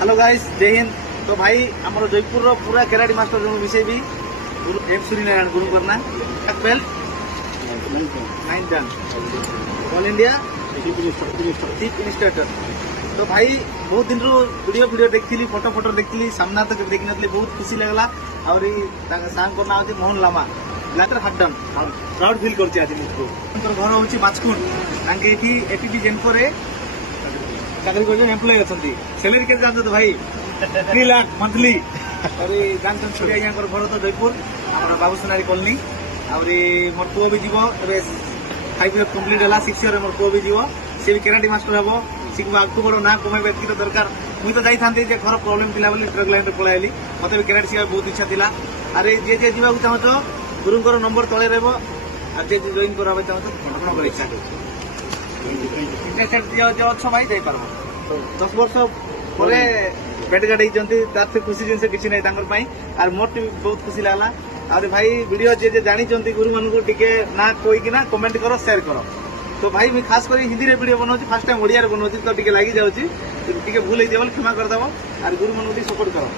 Hello guys, जय हिंद। तो भाई आम जयपुर पूरा केराटी मास्टर जो विषय भी एम सूर्य नारायण गुरु करना belt 9 done all India chief minister. तो भाई बहुत दिन वीडियो देखी फोटो देखी सामना तक देखी नी बहुत खुशी लगला। और सांग ना हूँ मोहन लामा ब्लाटर हाफडन प्राउड फिल कर घर हूँ बाजकुंड एपीपी जेनको चाकरी कर एम्प्लॉय अच्छा सैलरी के जानते तो भाई 3 लाख मंथली। और जानते छोड़ी आज्ञा घर तो जयपुर आम बाबू सोनारी कॉलोनी। और मोर पुओ भी जीव 5 इयर कम्प्लीट है 6 इयर मोर पुओ भी जीव सी भी केराटी मास्टर हम शिखा आगू बड़ ना कमेबा एति दरकार। मुझे तो जाती जे घर प्रोब्लेम थी ट्रक लाइन पलैली मत भी केराटी शिखा बहुत इच्छा था। अरे जे जे जावाक चाहो गुरुंर नंबर तले रहा और जे जॉइन करवा चाहो आप इच्छा जो अच्छा भाई जापर 10 वर्ष पर बेट गाड़ी तार से खुशी जिन किसी ना और मोर बहुत खुशी लगला। और भाई वीडियो जे जानी गुरु मान टे ना कोई ना कमेंट करो शेयर करो। तो भाई मैं खास कर हिंदी वीडियो बनाऊँ फास्ट टाइम ओडिया बनाऊँ तो टे लगी जाऊँगी भूल होती क्षमा करदेव और गुरु मान सपोर्ट करो।